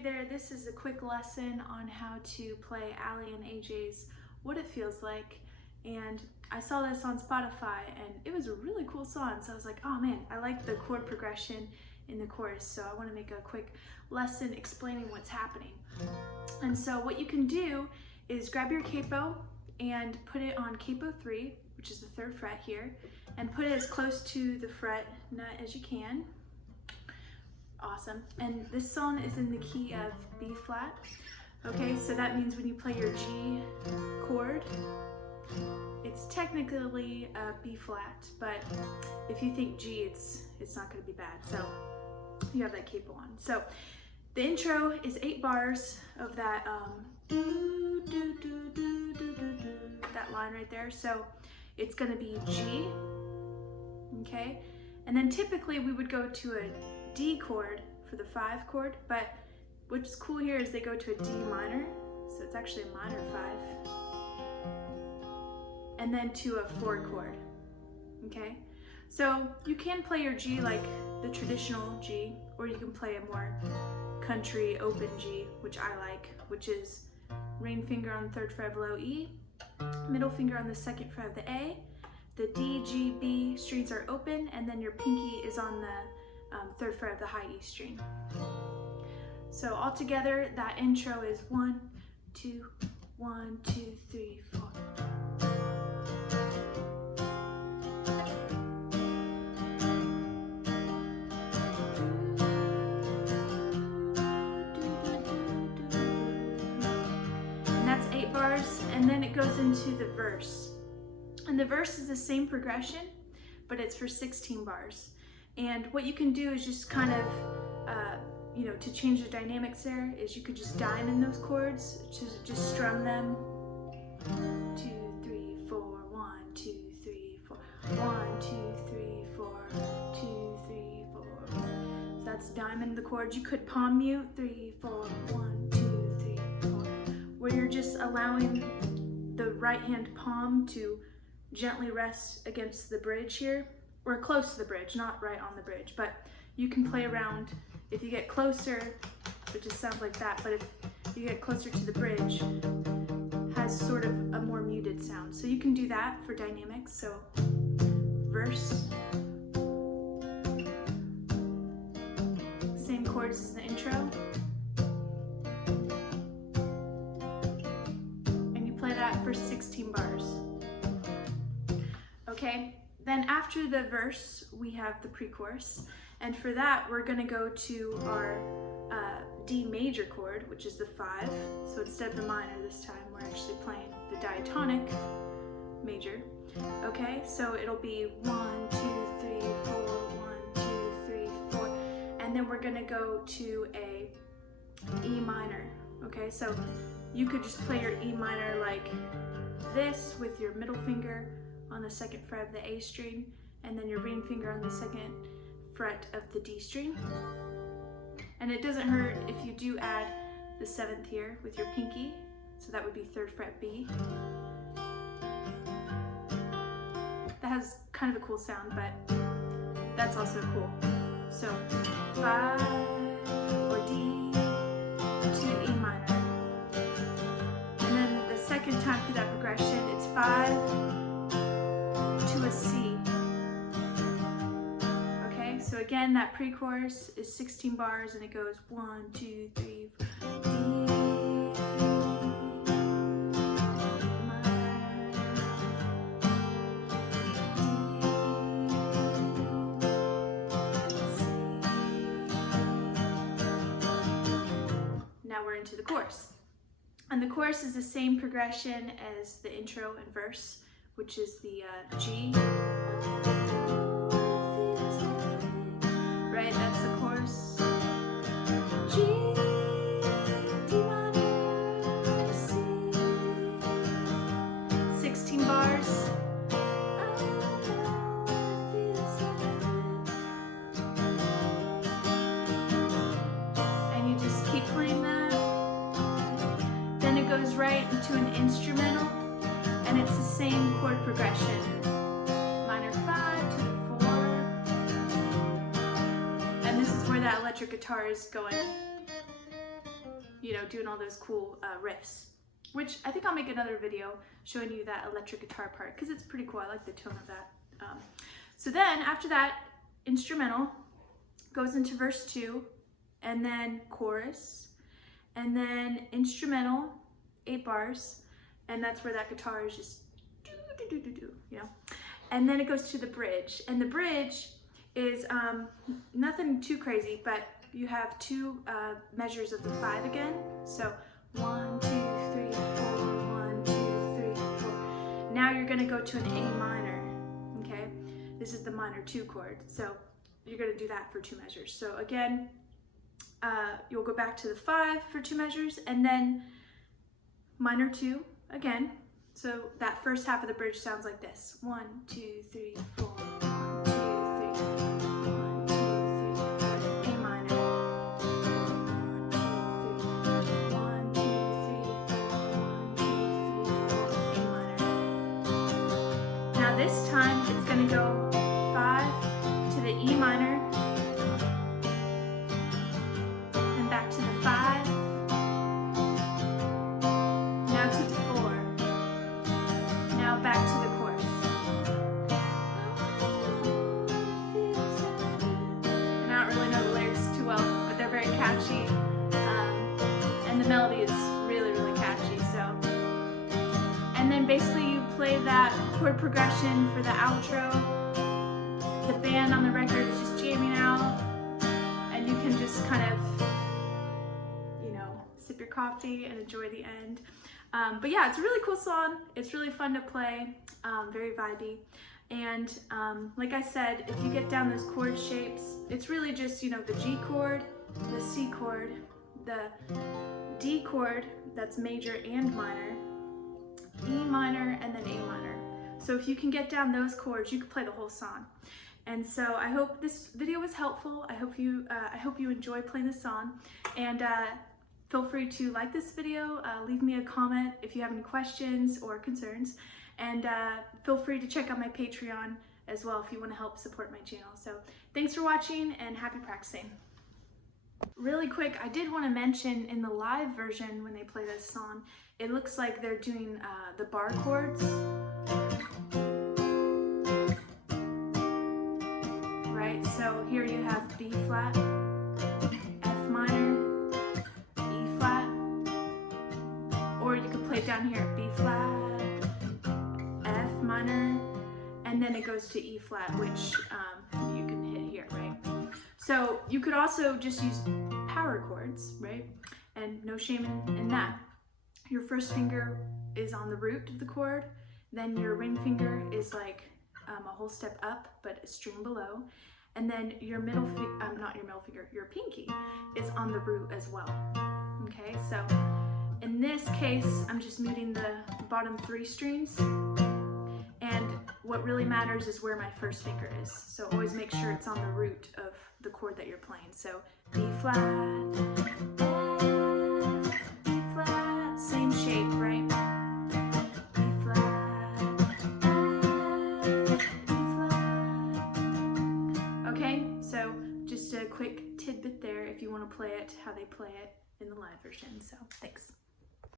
Hey there, this is a quick lesson on how to play Aly and Aj's What It Feels Like. And I saw this on Spotify and it was a really cool song. So I was like, oh man, I like the chord progression in the chorus. So I want to make a quick lesson explaining what's happening. And so what you can do is grab your capo and put it on capo 3, which is the 3rd fret here, and put it as close to the fret nut as you can. Awesome. And this song is in the key of B flat. Okay, so that means when you play your G chord, it's technically a B flat, but if you think G, it's not going to be bad. So you have that capo on. So the intro is 8 bars of that that line right there. So it's going to be G, okay, and then typically we would go to a D chord for the 5 chord, but what's cool here is they go to a D minor, so it's actually a minor 5, and then to a 4 chord, okay? So you can play your G like the traditional G, or you can play a more country open G, which I like, which is ring finger on the 3rd fret of low E, middle finger on the 2nd fret of the A, the D, G, B strings are open, and then your pinky is on the 3rd fret of the high E string. So all together, that intro is 1, 2, 1, 2, 3, 4. And that's 8 bars, and then it goes into the verse. And the verse is the same progression, but it's for 16 bars. And what you can do is just kind of, to change the dynamics there, is you could just diamond those chords, just strum them. 2, 3, 4, 1, 2, 3, 4, 1, 2, 3, 4, 2, 3, 4. So that's diamond the chords. You could palm mute 3, 4, 1, 2, 3, 4, where you're just allowing the right hand palm to gently rest against the bridge here, or close to the bridge, not right on the bridge, but you can play around. If you get closer, it just sounds like that, but if you get closer to the bridge, it has sort of a more muted sound. So you can do that for dynamics. So verse, same chords as the intro, and you play that for 16 bars. Okay, then after the verse, we have the pre-chorus. And for that, we're gonna go to our D major chord, which is the 5. So instead of the minor this time, we're actually playing the diatonic major. Okay, so it'll be 1, 2, 3, 4, 1, 2, 3, 4. And then we're gonna go to a E minor. Okay, so you could just play your E minor like this with your middle finger on the 2nd fret of the A string, and then your ring finger on the 2nd fret of the D string. And it doesn't hurt if you do add the 7th here with your pinky, so that would be 3rd fret B. That has kind of a cool sound, but that's also cool. So 5 or D to E minor. And then the second time through that progression, it's 5 to a C. Okay, so again, that pre-chorus is 16 bars and it goes 1, 2, 3, 4, D, Now we're into the chorus. And the chorus is the same progression as the intro and verse, which is the G. Right, that's the chorus. G, D minor, C. 16 bars. And you just keep playing that. Then it goes right into an instrumental, and it's the same chord progression. Minor 5 to the 4. And this is where that electric guitar is going. you know, doing all those cool riffs, which I think I'll make another video showing you that electric guitar part because it's pretty cool. I like the tone of that. So then after that, instrumental goes into verse 2, and then chorus, and then instrumental, 8 bars, and that's where that guitar is just do, you know. And then it goes to the bridge, and the bridge is nothing too crazy, but you have 2 measures of the 5 again. So 1, 2, 3, 4, 1, 2, 3, 4. Now you're gonna go to an A minor, okay? This is the minor 2 chord. So you're gonna do that for 2 measures. So again, you'll go back to the 5 for 2 measures, and then minor 2 again. So that first half of the bridge sounds like this. 1, 2, 3, 4, 1, 2, 3, 1, 2, 3, 4, A minor. 1, 2, 3, 1, 2, 3, 4, 1, 2, 3, 4, A minor. Now this time it's gonna go 5 to the E minor, then back to the 5, now to the 4, now back to the chorus. And I don't really know the lyrics too well, but they're very catchy, and the melody is really, really catchy. So, and then basically you play that chord progression for the outro. The band on the record is just jamming out, and you can just kind of, you know, sip your coffee and enjoy the end. But yeah, it's a really cool song. It's really fun to play, very vibey. And like I said, if you get down those chord shapes, it's really just, you know, the G chord, the C chord, the D chord, that's major and minor, E minor, and then A minor. So if you can get down those chords, you can play the whole song. And so I hope this video was helpful. I hope you enjoy playing this song. And feel free to like this video, leave me a comment if you have any questions or concerns, and feel free to check out my Patreon as well if you want to help support my channel. So thanks for watching, and happy practicing. Really quick, I did want to mention in the live version when they play this song, it looks like they're doing the bar chords. Right, so here you have B flat, F minor, E flat, or you could play it down here, B flat, F minor, and then it goes to E flat, which you can hit here, right? So you could also just use power chords, right? And no shame in that. Your first finger is on the root of the chord, then your ring finger is like a whole step up, but a string below. And then your not your middle finger, your pinky is on the root as well. Okay, so in this case, I'm just muting the bottom 3 strings. And what really matters is where my first finger is. So always make sure it's on the root of the chord that you're playing. So B flat, F, B flat, same shape, right? B flat, F, B flat. Okay, so just a quick tidbit there if you want to play it how they play it in the live version. So thanks.